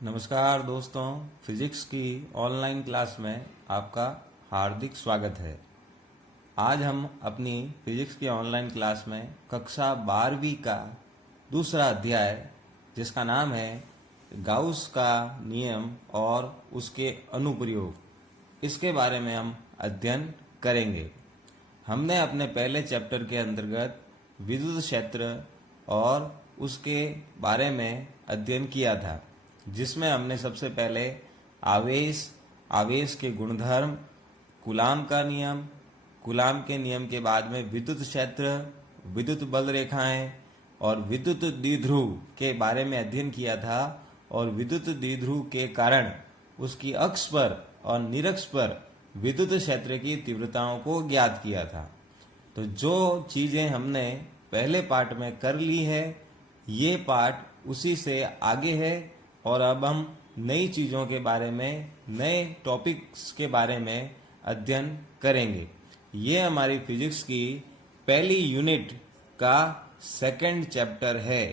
नमस्कार दोस्तों, फिजिक्स की ऑनलाइन क्लास में आपका हार्दिक स्वागत है। आज हम अपनी फिजिक्स की ऑनलाइन क्लास में कक्षा 12वीं का दूसरा अध्याय, जिसका नाम है गाउस का नियम और उसके अनुप्रयोग, इसके बारे में हम अध्ययन करेंगे। हमने अपने पहले चैप्टर के अंतर्गत विद्युत क्षेत्र और उसके बारे में अध्ययन किया था, जिसमें हमने सबसे पहले आवेश के गुणधर्म, कूलाम का नियम, कूलाम के नियम के बाद में विद्युत क्षेत्र, विद्युत बल रेखाएं और विद्युत द्विध्रुव के बारे में अध्ययन किया था। और विद्युत द्विध्रुव के कारण उसकी अक्ष पर और निरक्ष पर विद्युत क्षेत्र की तीव्रताओं को ज्ञात किया था। तो जो चीजें हमने पहले पार्ट में कर ली है, ये पार्ट उसी से आगे है और अब हम नई चीजों के बारे में, नए टॉपिक्स के बारे में अध्ययन करेंगे। ये हमारी फिजिक्स की पहली यूनिट का सेकंड चैप्टर है।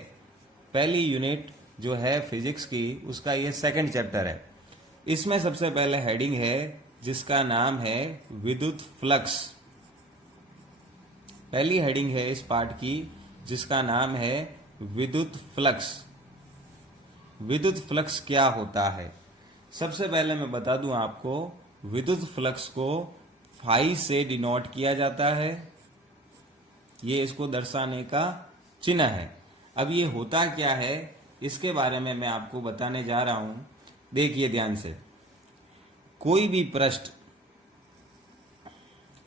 पहली यूनिट जो है फिजिक्स की, उसका ये सेकंड चैप्टर है। इसमें सबसे पहले हेडिंग है जिसका नाम है विद्युत फ्लक्स। पहली हेडिंग है इस पार्ट की जिसका नाम है विद्युत फ्लक्स। विद्युत फ्लक्स क्या होता है? सबसे पहले मैं बता दूं आपको, विद्युत फ्लक्स को फाई से डिनोट किया जाता है। ये इसको दर्शाने का चिन्ह है। अब ये होता क्या है, इसके बारे में मैं आपको बताने जा रहा हूं। देखिए ध्यान से, कोई भी पृष्ठ,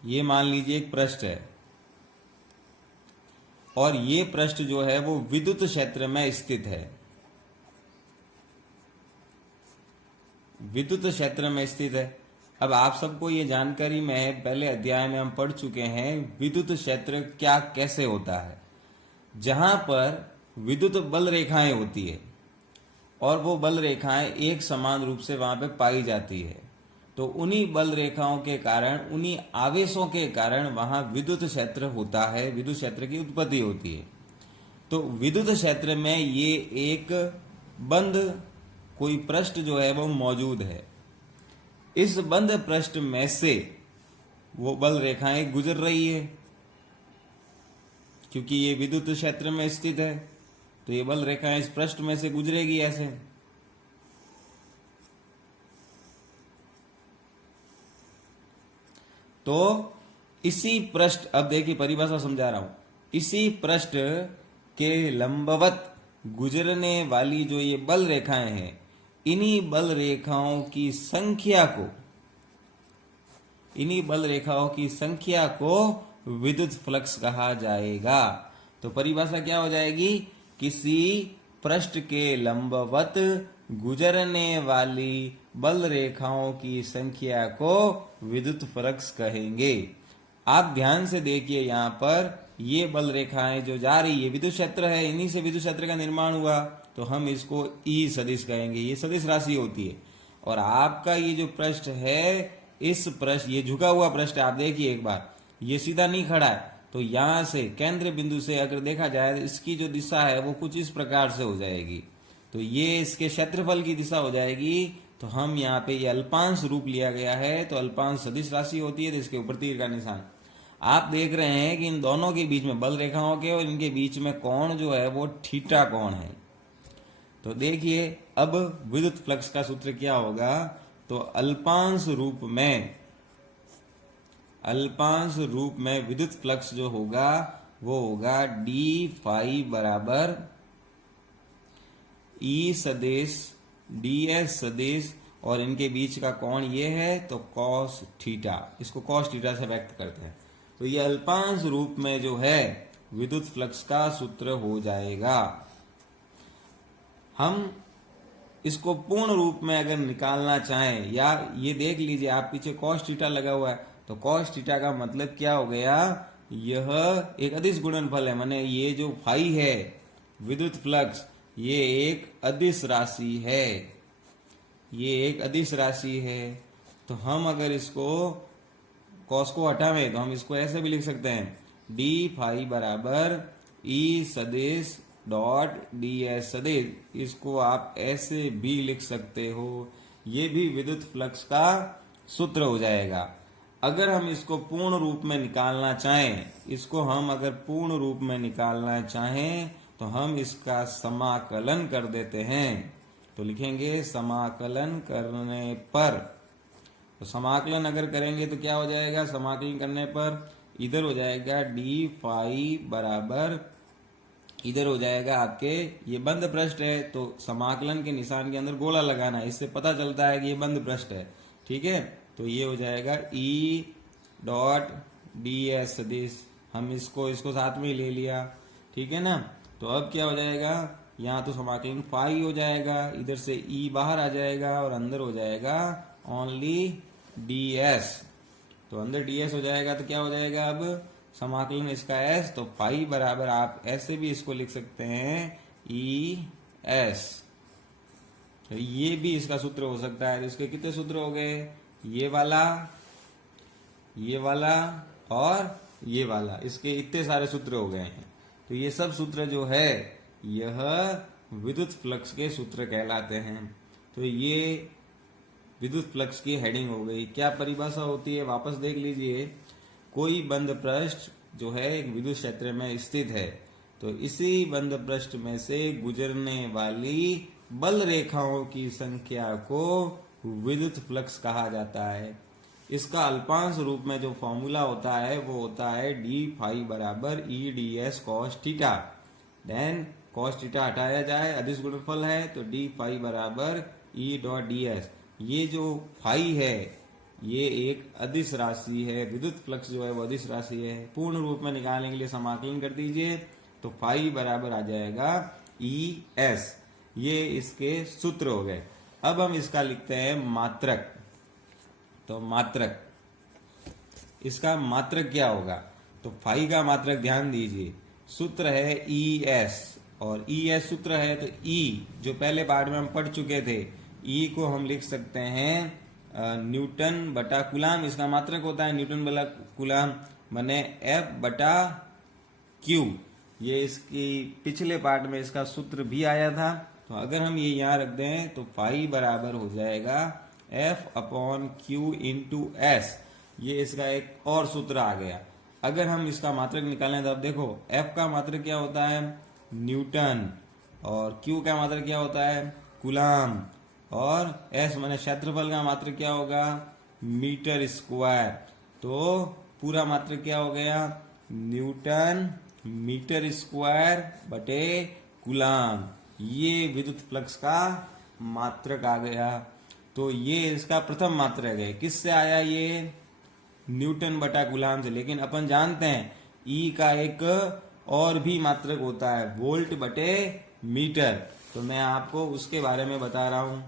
ये मान लीजिए एक पृष्ठ है और ये पृष्ठ जो है वो विद्युत क्षेत्र में स्थित है। विद्युत क्षेत्र में स्थित है। अब आप सबको ये जानकारी में पहले अध्याय में हम पढ़ चुके हैं विद्युत क्षेत्र क्या कैसे होता है। जहां पर विद्युत बल रेखाएं होती है और वो बल रेखाएं एक समान रूप से वहां पे पाई जाती है, तो उन्हीं बल रेखाओं के कारण, उन्हीं आवेशों के कारण वहां विद्युत क्षेत्र होता है, विद्युत क्षेत्र की उत्पत्ति होती है। तो विद्युत क्षेत्र में ये एक बंद कोई पृष्ठ जो है वो मौजूद है। इस बंद पृष्ठ में से वो बल रेखाएं गुजर रही है, क्योंकि ये विद्युत क्षेत्र में स्थित है, तो ये बल रेखाएं इस पृष्ठ में से गुजरेगी ऐसे। तो इसी पृष्ठ, अब देखिए परिभाषा समझा रहा हूं, इसी पृष्ठ के लंबवत गुजरने वाली जो ये बल रेखाएं हैं, इन्हीं बल रेखाओं की संख्या को, इन्हीं बल रेखाओं की संख्या को विद्युत फ्लक्स कहा जाएगा। तो परिभाषा क्या हो जाएगी? किसी पृष्ठ के लंबवत गुजरने वाली बल रेखाओं की संख्या को विद्युत फ्लक्स कहेंगे। आप ध्यान से देखिए, यहां पर ये बल रेखाएं जो जा रही है, विद्युत क्षेत्र है, इन्हीं से विद्युत क्षेत्र का निर्माण हुआ, तो हम इसको ई सदिश कहेंगे। ये सदिश राशि होती है। और आपका ये जो पृष्ठ है, इस पृष्ठ, ये झुका हुआ पृष्ठ, आप देखिए एक बार, ये सीधा नहीं खड़ा है, तो यहां से केंद्र बिंदु से अगर देखा जाए तो इसकी जो दिशा है वो कुछ इस प्रकार से हो जाएगी। तो ये इसके क्षेत्रफल की दिशा हो जाएगी। तो हम यहाँ पे ये अल्पांश रूप लिया गया है, तो अल्पांश सदिश राशि होती है, तो इसके ऊपर तीर का निशान। आप देख रहे हैं कि इन दोनों के बीच में, बल रेखाओं के और इनके बीच में कोण जो है वो थीटा कोण है। तो देखिए अब विद्युत फ्लक्स का सूत्र क्या होगा? तो अल्पांश रूप में विद्युत फ्लक्स जो होगा वो होगा डी फाई बराबर ई सदिश डी एस सदिश, और इनके बीच का कोण ये है तो कॉस थीटा, इसको कॉस थीटा से व्यक्त करते हैं। तो ये अल्पांश रूप में जो है विद्युत फ्लक्स का सूत्र हो जाएगा। हम इसको पूर्ण रूप में अगर निकालना चाहें, या ये देख लीजिए आप पीछे कॉस थीटा लगा हुआ है, तो कॉस थीटा का मतलब क्या हो गया? यह एक अदिश गुणनफल है, माने ये जो फाई है विद्युत फ्लक्स, ये एक अदिश राशि है, ये एक अदिश राशि है। तो हम अगर इसको कॉस को हटावें तो हम इसको ऐसे भी लिख सकते हैं, डी फाई बराबर ई सदिश डॉट डी एस सदिश, इसको आप ऐसे भी लिख सकते हो, ये भी विद्युत फ्लक्स का सूत्र हो जाएगा। अगर हम इसको पूर्ण रूप में निकालना चाहें, इसको हम अगर पूर्ण रूप में निकालना चाहें तो हम इसका समाकलन कर देते हैं। तो लिखेंगे समाकलन करने पर, तो समाकलन अगर करेंगे तो क्या हो जाएगा, समाकलन करने पर इधर हो जाएगा डी फाई बराबर, इधर हो जाएगा आपके, ये बंद पृष्ठ है तो समाकलन के निशान के अंदर गोला लगाना है, इससे पता चलता है कि ये बंद पृष्ठ है। ठीक है, तो ये हो जाएगा ई डॉट डी एस सदिश, हम इसको साथ में ही ले लिया। ठीक है ना, तो अब क्या हो जाएगा, यहाँ तो समाकलन फाई हो जाएगा, इधर से ई बाहर आ जाएगा और अंदर हो जाएगा ओनली डी एस। तो अंदर डी एस हो जाएगा तो क्या हो जाएगा, अब समाकलन इसका एस, तो फाई बराबर आप ऐसे भी इसको लिख सकते हैं ई एस। तो ये भी इसका सूत्र हो सकता है। इसके कितने सूत्र हो गए, ये वाला और ये वाला, इसके इतने सारे सूत्र हो गए हैं। तो ये सब सूत्र जो है यह विद्युत फ्लक्स के सूत्र कहलाते हैं। तो ये विद्युत फ्लक्स की हेडिंग हो गई। क्या परिभाषा होती है, वापस देख लीजिए। कोई बंद पृष्ठ जो है एक विद्युत क्षेत्र में स्थित है, तो इसी बंद पृष्ठ में से गुजरने वाली बल रेखाओं की संख्या को विद्युत फ्लक्स कहा जाता है। इसका अल्पांश रूप में जो फॉर्मूला होता है वो होता है डी फाई बराबर E D S cos theta. Then cos theta हटाया जाए, अदिश गुणनफल है, तो डी फाई बराबर ई डॉट डी एस। ये जो फाई है ये एक अदिश राशि है, विद्युत फ्लक्स जो है वो अदिश राशि है। पूर्ण रूप में निकालने के लिए समाकलन कर दीजिए, तो फाई बराबर आ जाएगा ई एस। ये इसके सूत्र हो गए। अब हम इसका लिखते हैं मात्रक। तो मात्रक, इसका मात्रक क्या होगा, तो फाई का मात्रक ध्यान दीजिए, सूत्र है ई एस, और ई एस सूत्र है तो ई जो पहले पार्ट में हम पढ़ चुके थे, ई को हम लिख सकते हैं न्यूटन बटा कूलाम, इसका मात्रक होता है न्यूटन बटा कूलाम, बने एफ बटा क्यू। ये इसकी पिछले पार्ट में इसका सूत्र भी आया था। तो अगर हम ये यहाँ रख दें तो फाई बराबर हो जाएगा F upon Q into S. ये इसका एक और सूत्र आ गया। अगर हम इसका मात्रक निकालें तो अब देखो, एफ का मात्रक क्या होता है, न्यूटन, और क्यू का मात्रक क्या होता है, कूलाम, और एस माने क्षेत्रफल का मात्रक क्या होगा, मीटर स्क्वायर। तो पूरा मात्रक क्या हो गया, न्यूटन मीटर स्क्वायर बटे कूलाम। ये विद्युत फ्लक्स का मात्रक आ गया। तो ये इसका प्रथम मात्रक है। किससे आया, ये न्यूटन बटा कूलाम से। लेकिन अपन जानते हैं ई का एक और भी मात्रक होता है, वोल्ट बटे मीटर। तो मैं आपको उसके बारे में बता रहा हूं।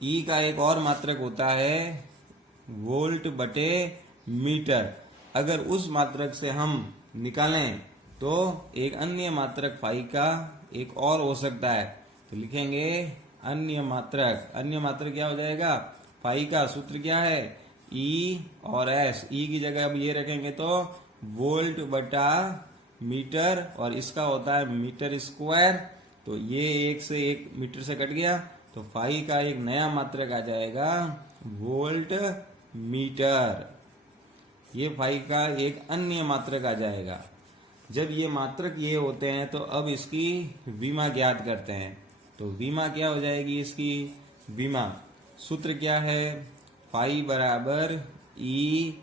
ई का एक और मात्रक होता है वोल्ट बटे मीटर। अगर उस मात्रक से हम निकालें तो एक अन्य मात्रक फाई का एक और हो सकता है। तो लिखेंगे अन्य मात्रक। अन्य मात्रक क्या हो जाएगा, फाई का सूत्र क्या है, ई और एस। ई की जगह अब ये रखेंगे तो वोल्ट बटा मीटर, और इसका होता है मीटर स्क्वायर। तो ये एक से एक मीटर से कट गया, तो फाई का एक नया मात्रक आ जाएगा वोल्ट मीटर। ये फाई का एक अन्य मात्रक आ जाएगा। जब ये मात्रक ये होते हैं तो अब इसकी विमा ज्ञात करते हैं। तो विमा क्या हो जाएगी इसकी, विमा सूत्र क्या है, फाई बराबर ई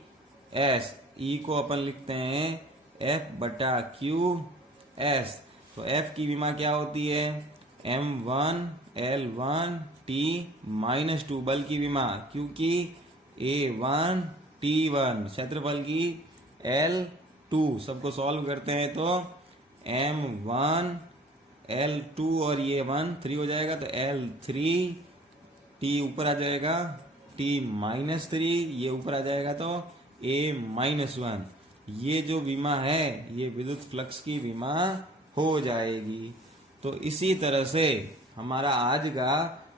एस। ई को अपन लिखते हैं एफ बटा क्यू एस। तो एफ की विमा क्या होती है, M1 L1 T माइनस 2 बल की विमा, क्योंकि A1 T1 क्षेत्रफल की L2। सबको सॉल्व करते हैं तो M1 L2 और ये 1 3 हो जाएगा, तो L3 T ऊपर आ जाएगा, T माइनस 3 ये ऊपर आ जाएगा, तो A माइनस 1। ये जो विमा है ये विद्युत फ्लक्स की विमा हो जाएगी। तो इसी तरह से हमारा आज का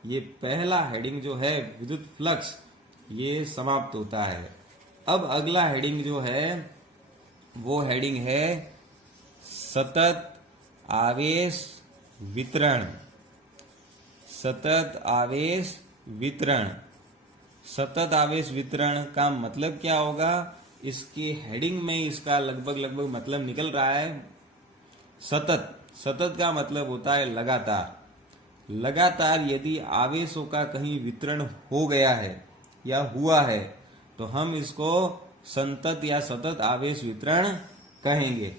ये पहला हेडिंग जो है विद्युत फ्लक्स, ये समाप्त होता है। अब अगला हेडिंग जो है वो हेडिंग है सतत आवेश वितरण, सतत आवेश वितरण। सतत आवेश वितरण का मतलब क्या होगा? इसकी हेडिंग में इसका लगभग मतलब निकल रहा है। सतत, सतत का मतलब होता है लगातार। लगातार यदि आवेशों का कहीं वितरण हो गया है या हुआ है तो हम इसको संतत या सतत आवेश वितरण कहेंगे।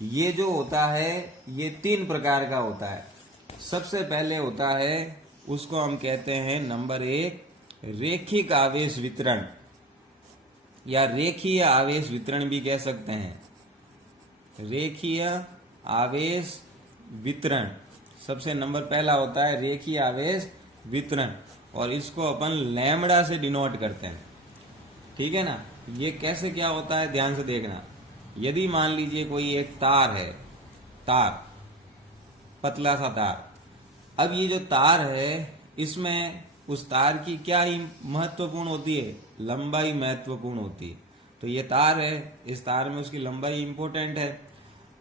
ये जो होता है ये 3 प्रकार का होता है। सबसे पहले होता है, उसको हम कहते हैं नंबर 1 रेखिक आवेश वितरण, या रेखीय आवेश वितरण भी कह सकते हैं। रेखीय आवेश वितरण सबसे नंबर पहला होता है रेखीय आवेश वितरण, और इसको अपन लैम्बडा से डिनोट करते हैं। ठीक है ना? ये कैसे क्या होता है ध्यान से देखना। यदि मान लीजिए कोई एक तार है, तार, पतला सा तार। अब ये जो तार है इसमें उस तार की क्या ही महत्वपूर्ण होती है? लंबाई महत्वपूर्ण होती है। तो ये तार है, इस तार में उसकी लंबाई इंपॉर्टेंट है।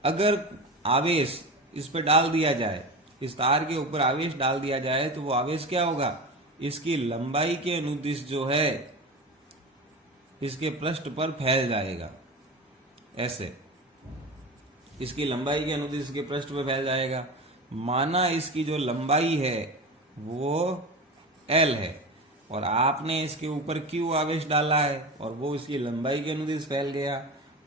अगर आवेश इस पे डाल दिया जाए, इस तार के ऊपर आवेश डाल दिया जाए तो वो आवेश क्या होगा? इसकी लंबाई के अनुदिश जो है इसके पृष्ठ पर फैल जाएगा। ऐसे इसकी लंबाई के अनुदिश इसके पृष्ठ पर फैल जाएगा। माना इसकी जो लंबाई है वो L है और आपने इसके ऊपर Q आवेश डाला है और वो इसकी लंबाई के अनुदिश फैल गया।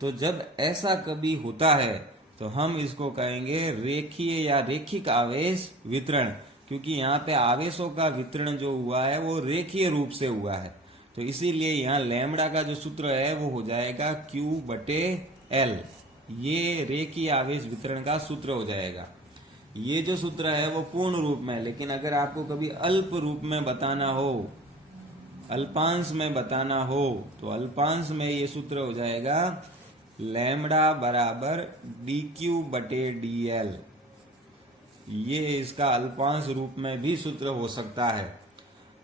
तो जब ऐसा कभी होता है तो हम इसको कहेंगे रेखीय या रेखिक आवेश वितरण, क्योंकि यहाँ पे आवेशों का वितरण जो हुआ है वो रेखीय रूप से हुआ है। तो इसीलिए यहाँ लैम्बडा का जो सूत्र है वो हो जाएगा Q/L। ये रेखीय आवेश वितरण का सूत्र हो जाएगा। ये जो सूत्र है वो पूर्ण रूप में, लेकिन अगर आपको कभी अल्प रूप में बताना हो, अल्पांश में बताना हो, तो अल्पांश में ये सूत्र हो जाएगा लैम्बडा बराबर dQ/dL। ये इसका अल्पांश रूप में भी सूत्र हो सकता है।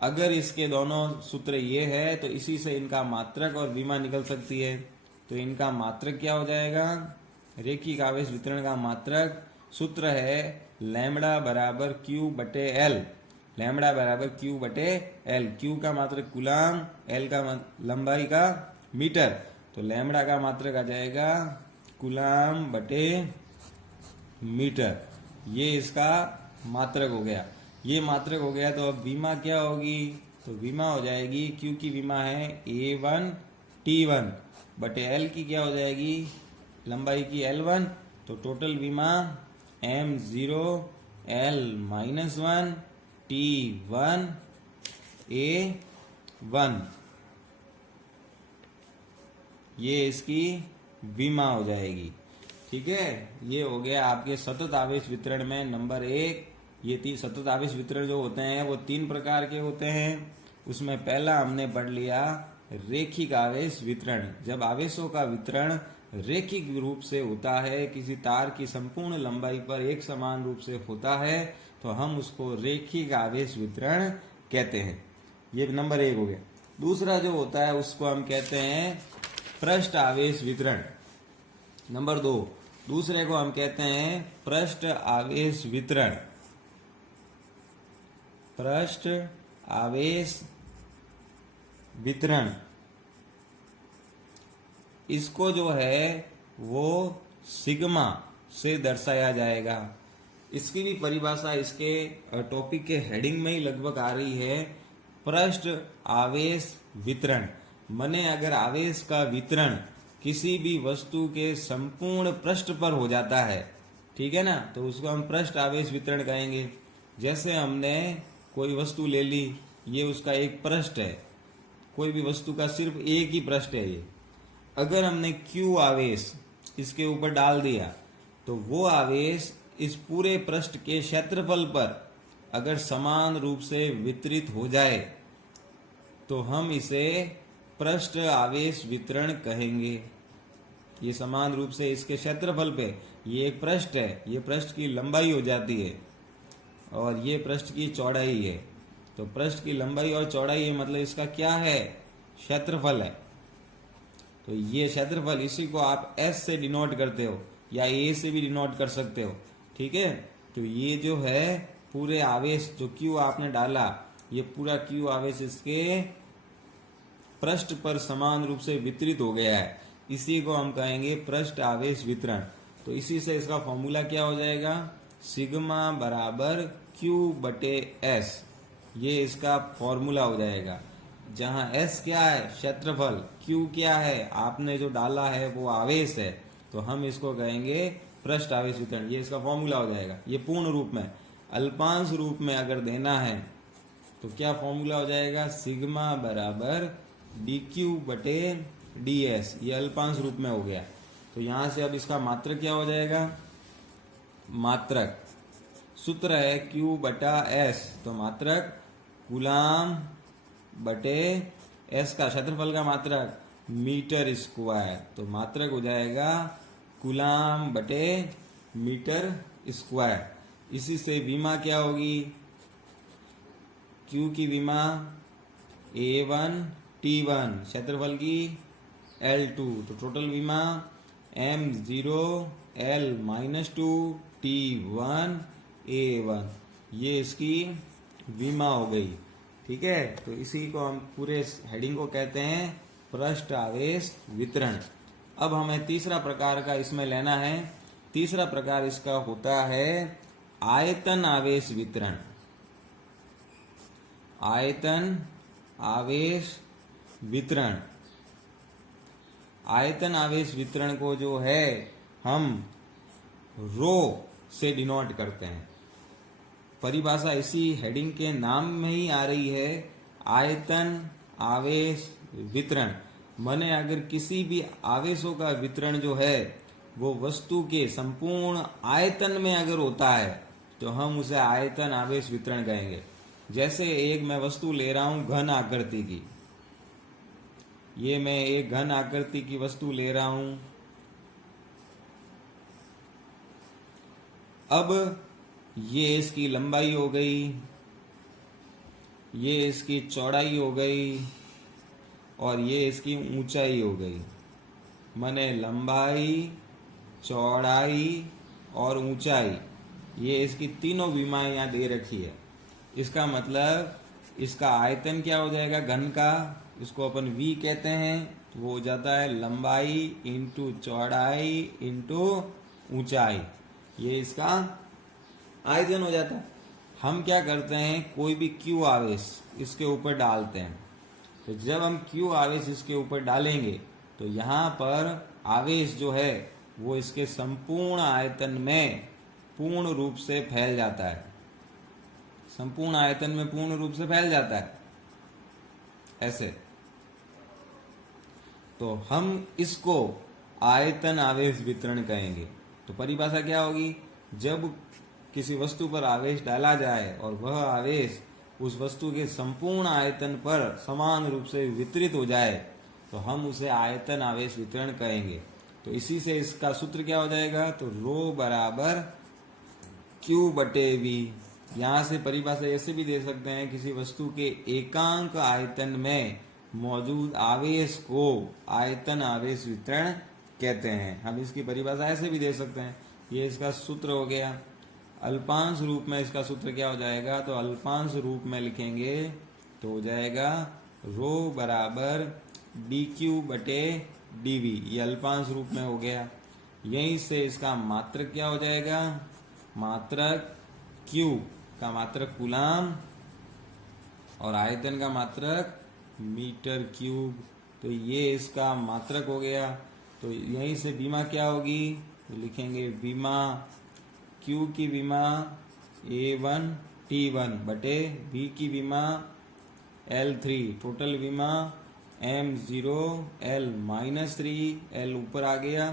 अगर इसके दोनों सूत्र ये है तो इसी से इनका मात्रक और विमा निकल सकती है। तो इनका मात्रक क्या हो जाएगा? रेखिक आवेश वितरण का मात्रक सूत्र है लैम्बडा बराबर Q/L। लैम्बडा बराबर Q/L। Q का मात्रक कूलाम, L का लंबाई का मीटर। तो लैम्बडा का मात्रक आ जाएगा कूलाम/मीटर। ये इसका मात्रक हो गया। ये मात्रक हो गया तो अब विमा क्या होगी? तो विमा हो जाएगी, Q की विमा है A1T1/L की क्या हो जाएगी? लंबाई की L1। तो टोटल विमा M0L-1 T1A1। ये इसकी विमा हो जाएगी। ठीक है, ये हो गया आपके सतत आवेश वितरण में नंबर 1। ये सतत आवेश वितरण जो होते हैं वो 3 प्रकार के होते हैं। उसमें पहला हमने पढ़ लिया रेखिक आवेश वितरण। जब आवेशों का वितरण रेखिक रूप से होता है, किसी तार की संपूर्ण लंबाई पर एक समान रूप से होता है, तो हम उसको रेखिक आवेश वितरण कहते हैं। ये नंबर 1 हो गया। दूसरा जो होता है उसको हम कहते हैं पृष्ठ आवेश वितरण। नंबर 2, दूसरे को हम कहते हैं पृष्ठ आवेश वितरण। पृष्ठ आवेश वितरण, इसको जो है वो सिग्मा से दर्शाया जाएगा। इसकी भी परिभाषा इसके टॉपिक के हेडिंग में ही लगभग आ रही है, पृष्ठ आवेश वितरण। माने अगर आवेश का वितरण किसी भी वस्तु के संपूर्ण पृष्ठ पर हो जाता है, ठीक है ना, तो उसको हम पृष्ठ आवेश वितरण कहेंगे। जैसे हमने कोई वस्तु ले ली, ये उसका एक पृष्ठ है, कोई भी वस्तु का सिर्फ एक ही पृष्ठ है ये। अगर हमने Q आवेश इसके ऊपर डाल दिया तो वो आवेश इस पूरे पृष्ठ के क्षेत्रफल पर अगर समान रूप से वितरित हो जाए तो हम इसे पृष्ठ आवेश वितरण कहेंगे। ये समान रूप से इसके क्षेत्रफल पे, ये एक पृष्ठ है, ये पृष्ठ की लंबाई हो जाती है और ये पृष्ठ की चौड़ाई है। तो पृष्ठ की लंबाई और चौड़ाई है, मतलब इसका क्या है? क्षेत्रफल है। तो ये क्षेत्रफल, इसी को आप S से डिनोट करते हो या A से भी डिनोट कर सकते हो। ठीक है। तो ये जो है पूरे आवेश जो क्यू आपने डाला, ये पूरा क्यू आवेश इसके पृष्ठ पर समान रूप से वितरित हो गया है, इसी को हम कहेंगे पृष्ठ आवेश वितरण। तो इसी से इसका फॉर्मूला क्या हो जाएगा, सिग्मा बराबर क्यू बटे एस, ये इसका फॉर्मूला हो जाएगा। जहां एस क्या है, क्षेत्रफल, क्यू क्या है, आपने जो डाला है वो आवेश है, तो हम इसको कहेंगे पृष्ठ आवेश वितरण, ये इसका फॉर्मूला हो जाएगा। ये पूर्ण रूप में, अल्पांश रूप में अगर देना है तो क्या फॉर्मूला हो जाएगा, सिग्मा बराबर डी क्यू बटे डी एस, ये अल्पांश रूप में हो गया। तो यहां से अब इसका मात्रक क्या हो जाएगा, मात्रक सूत्र है क्यू बटा एस, तो मात्रक कूलाम बटे एस का क्षेत्रफल का मात्रक मीटर स्क्वायर, तो मात्रक हो जाएगा कूलाम बटे मीटर स्क्वायर। इसी से विमा क्या होगी, क्यू की विमा A1 T1, क्षेत्रफल की L2, तो टोटल विमा M0 L-2 T1 A1, ये इसकी विमा हो गई। ठीक है, तो इसी को हम पूरे हेडिंग को कहते हैं पृष्ठ आवेश वितरण। अब हमें तीसरा प्रकार का इसमें लेना है। तीसरा प्रकार इसका होता है आयतन आवेश वितरण। आयतन आवेश वितरण, आयतन आवेश वितरण को जो है हम रो से डिनोट करते हैं। परिभाषा इसी हेडिंग के नाम में ही आ रही है, आयतन आवेश वितरण। माने अगर किसी भी आवेशों का वितरण जो है वो वस्तु के संपूर्ण आयतन में अगर होता है तो हम उसे आयतन आवेश वितरण कहेंगे। जैसे एक मैं वस्तु ले रहा हूं घन आकृति की, ये मैं एक घन आकृति की वस्तु ले रहा हूं। अब ये इसकी लंबाई हो गई, ये इसकी चौड़ाई हो गई और ये इसकी ऊंचाई हो गई। माने लंबाई, चौड़ाई और ऊंचाई, ये इसकी तीनों विमाएं यहां दे रखी है। इसका मतलब इसका आयतन क्या हो जाएगा घन का, इसको अपन V कहते हैं, वो हो जाता है लंबाई इंटू चौड़ाई इंटू ऊंचाई, ये इसका आयतन हो जाता है। हम क्या करते हैं, कोई भी Q आवेश इसके ऊपर डालते हैं, तो जब हम Q आवेश इसके ऊपर डालेंगे तो यहाँ पर आवेश जो है वो इसके संपूर्ण आयतन में पूर्ण रूप से फैल जाता है, संपूर्ण आयतन में पूर्ण रूप से फैल जाता है ऐसे। तो हम इसको आयतन आवेश वितरण कहेंगे। तो परिभाषा क्या होगी, जब किसी वस्तु पर आवेश डाला जाए और वह आवेश उस वस्तु के संपूर्ण आयतन पर समान रूप से वितरित हो जाए तो हम उसे आयतन आवेश वितरण कहेंगे। तो इसी से इसका सूत्र क्या हो जाएगा, तो रो बराबर क्यू बटे वी। यहां से परिभाषा ऐसे भी दे सकते हैं, किसी वस्तु के एकांक आयतन में मौजूद आवेश को आयतन आवेश वितरण कहते हैं। हम इसकी परिभाषा ऐसे भी दे सकते हैं, ये इसका सूत्र हो गया। अल्पांश रूप में इसका सूत्र क्या हो जाएगा, तो अल्पांश रूप में लिखेंगे तो हो जाएगा रो बराबर डी क्यू बटे डी वी, ये अल्पांश रूप में हो गया। यहीं से इसका मात्रक क्या हो जाएगा, मात्रक क्यू का मात्रक कूलाम और आयतन का मात्रक मीटर क्यूब, तो ये इसका मात्रक हो गया। तो यहीं से विमा क्या होगी, तो लिखेंगे विमा Q की विमा A1 T1 बटे V की विमा L3, टोटल विमा M0 L-3, L ऊपर आ गया,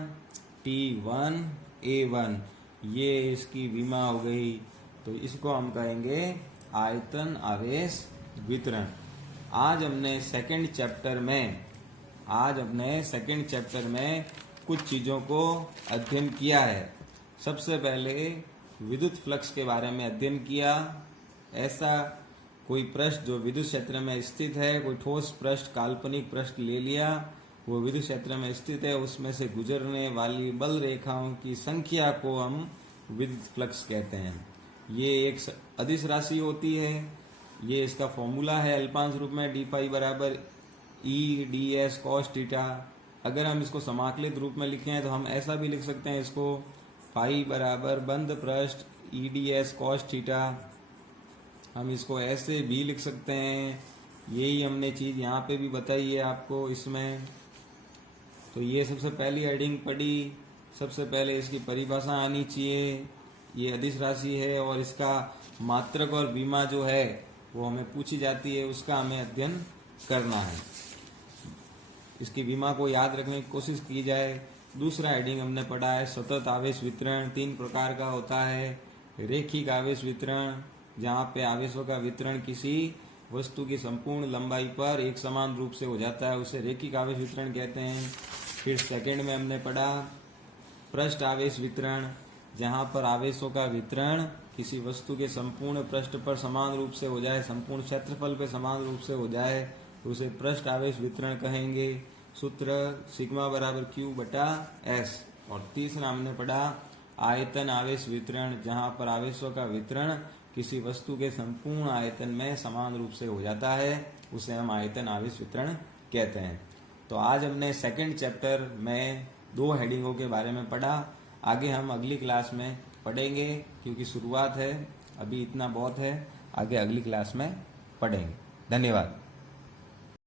T1 A1, ये इसकी विमा हो गई। तो इसको हम कहेंगे आयतन आवेश वितरण। आज हमने सेकंड चैप्टर में कुछ चीजों को अध्ययन किया है। सबसे पहले विद्युत फ्लक्स के बारे में अध्ययन किया। ऐसा कोई पृष्ठ जो विद्युत क्षेत्र में स्थित है, कोई ठोस पृष्ठ, काल्पनिक पृष्ठ ले लिया, वो विद्युत क्षेत्र में स्थित है, उसमें से गुजरने वाली बल रेखाओं की संख्या को हम विद्युत फ्लक्स कहते हैं। ये एक अदिश राशि होती है। ये इसका फॉर्मूला है अल्पांश रूप में डी फाई बराबर E D S cos theta. अगर हम इसको समाकलित रूप में लिखें तो हम ऐसा भी लिख सकते हैं इसको, फाई बराबर बंद पृष्ठ ई डी एस कॉस थीटा। हम इसको ऐसे भी लिख सकते हैं। यही हमने चीज यहाँ पे भी बताई है आपको इसमें। तो ये सबसे पहली हेडिंग पढ़ी। सबसे पहले इसकी परिभाषा आनी चाहिए। ये अदिश राशि है और इसका मात्रक और विमा जो है वो हमें पूछी जाती है, उसका हमें अध्ययन करना है। इसकी विमा को याद रखने की कोशिश की जाए। दूसरा हेडिंग हमने पढ़ा है सतत आवेश वितरण। 3 प्रकार का होता है। रेखिक आवेश वितरण, जहाँ पे आवेशों का वितरण किसी वस्तु की संपूर्ण लंबाई पर एक समान रूप से हो जाता है, उसे रेखिक आवेश वितरण कहते हैं। फिर सेकंड में हमने पढ़ा पृष्ठ आवेश वितरण, जहाँ पर आवेशों का वितरण किसी वस्तु के संपूर्ण पृष्ठ पर समान रूप से हो जाए, संपूर्ण क्षेत्रफल पे समान रूप से हो जाए, तो उसे पृष्ठ आवेश वितरण कहेंगे। सूत्र सिग्मा बराबर क्यू बटा एस। और तीसरा हमने पढ़ा आयतन आवेश वितरण, जहाँ पर आवेशों का वितरण किसी वस्तु के संपूर्ण आयतन में समान रूप से हो जाता है, उसे हम आयतन आवेश वितरण कहते हैं। तो आज हमने सेकंड चैप्टर में 2 हेडिंगों के बारे में पढ़ा। आगे हम अगली क्लास में पढ़ेंगे, क्योंकि शुरुआत है, अभी इतना बहुत है, आगे अगली क्लास में पढ़ेंगे। धन्यवाद।